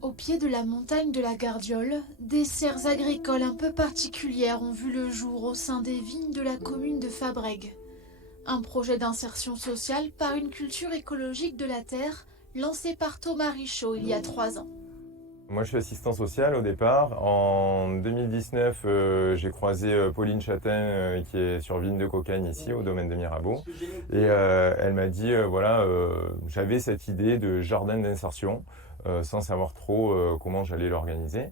Au pied de la montagne de la Gardiole, des serres agricoles un peu particulières ont vu le jour au sein des vignes de la commune de Fabrègues. Un projet d'insertion sociale par une culture écologique de la terre lancé par Thomas Richaud il y a 3 ans. Moi, je suis assistant social au départ. En 2019, j'ai croisé Pauline Châtain, qui est sur Vigne de Cocagne ici, au domaine de Mirabeau. Et elle m'a dit, voilà, j'avais cette idée de jardin d'insertion, sans savoir trop comment j'allais l'organiser.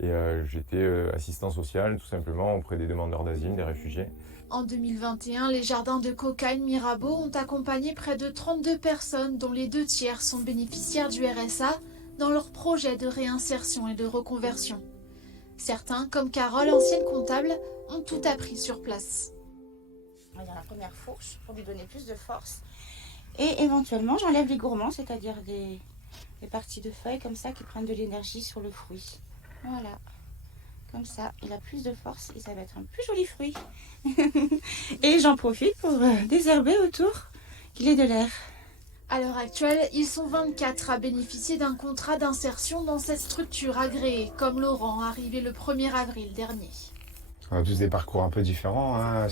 Et j'étais assistant social, tout simplement, auprès des demandeurs d'asile, des réfugiés. En 2021, les jardins de Cocagne-Mirabeau ont accompagné près de 32 personnes, dont les 2 tiers sont bénéficiaires du RSA, dans leur projet de réinsertion et de reconversion. Certains, comme Carole, ancienne comptable, ont tout appris sur place. Il y a la première fourche pour lui donner plus de force. Et éventuellement, j'enlève les gourmands, c'est-à-dire des parties de feuilles comme ça qui prennent de l'énergie sur le fruit. Voilà. Comme ça, il a plus de force et ça va être un plus joli fruit. Et j'en profite pour désherber autour, qu'il ait de l'air. À l'heure actuelle, ils sont 24 à bénéficier d'un contrat d'insertion dans cette structure agréée, comme Laurent, arrivé le 1er avril dernier. On a tous des parcours un peu différents. Hein.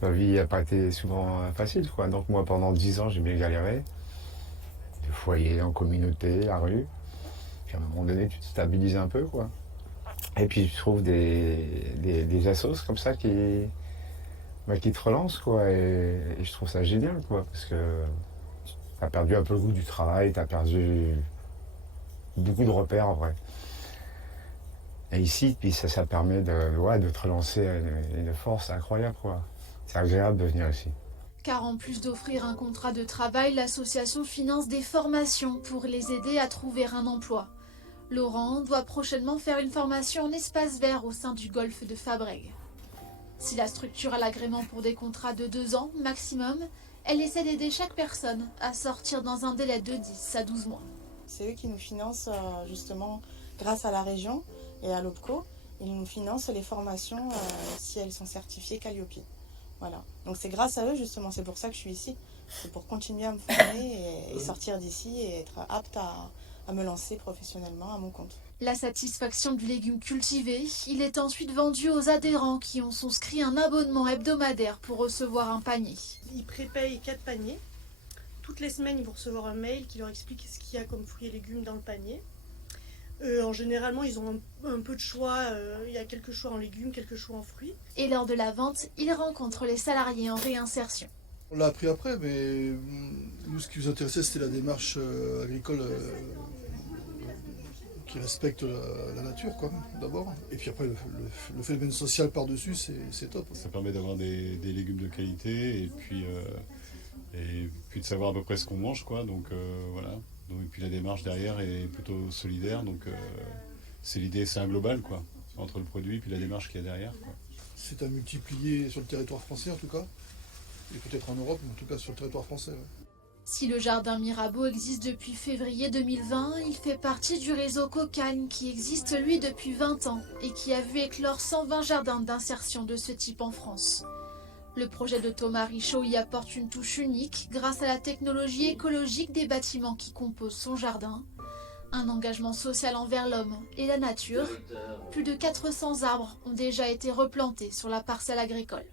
Ma vie n'a pas été souvent facile, quoi. Donc moi, pendant 10 ans, j'ai bien galéré. Le foyer, en communauté, la rue. Puis à un moment donné, tu te stabilises un peu, quoi. Et puis je trouve des assos comme ça qui te relancent, quoi. Et je trouve ça génial, quoi. Parce que tu as perdu un peu le goût du travail, tu as perdu beaucoup de repères, en vrai. Et ici, puis ça permet de te relancer à une force incroyable, quoi. C'est agréable de venir ici. Car en plus d'offrir un contrat de travail, l'association finance des formations pour les aider à trouver un emploi. Laurent doit prochainement faire une formation en espace vert au sein du golfe de Fabrègues. Si la structure a l'agrément pour des contrats de 2 ans maximum, elle essaie d'aider chaque personne à sortir dans un délai de 10 à 12 mois. C'est eux qui nous financent justement grâce à la région et à l'OPCO. Ils nous financent les formations si elles sont certifiées Calliope. Voilà. Donc c'est grâce à eux justement, c'est pour ça que je suis ici. C'est pour continuer à me former et sortir d'ici et être apte à me lancer professionnellement à mon compte. La satisfaction du légume cultivé, il est ensuite vendu aux adhérents qui ont souscrit un abonnement hebdomadaire pour recevoir un panier. Ils prépayent 4 paniers. Toutes les semaines, ils vont recevoir un mail qui leur explique ce qu'il y a comme fruits et légumes dans le panier. Généralement, ils ont un peu de choix. Il y a quelques choix en légumes, quelques choix en fruits. Et lors de la vente, ils rencontrent les salariés en réinsertion. On l'a appris après, mais nous, ce qui nous intéressait, c'était la démarche agricole qui respecte la nature, quoi, d'abord. Et puis après, le phénomène social par-dessus, c'est top. Ça permet d'avoir des légumes de qualité et puis de savoir à peu près ce qu'on mange, quoi. Donc voilà. Et puis la démarche derrière est plutôt solidaire, donc c'est l'idée, c'est un global, quoi, entre le produit et puis la démarche qu'il y a derrière, quoi. C'est à multiplier sur le territoire français, en tout cas. Et peut-être en Europe, mais en tout cas sur le territoire français. Ouais. Si le jardin Mirabeau existe depuis février 2020, il fait partie du réseau Cocagne qui existe lui depuis 20 ans et qui a vu éclore 120 jardins d'insertion de ce type en France. Le projet de Thomas Richaud y apporte une touche unique grâce à la technologie écologique des bâtiments qui composent son jardin, un engagement social envers l'homme et la nature. Plus de 400 arbres ont déjà été replantés sur la parcelle agricole.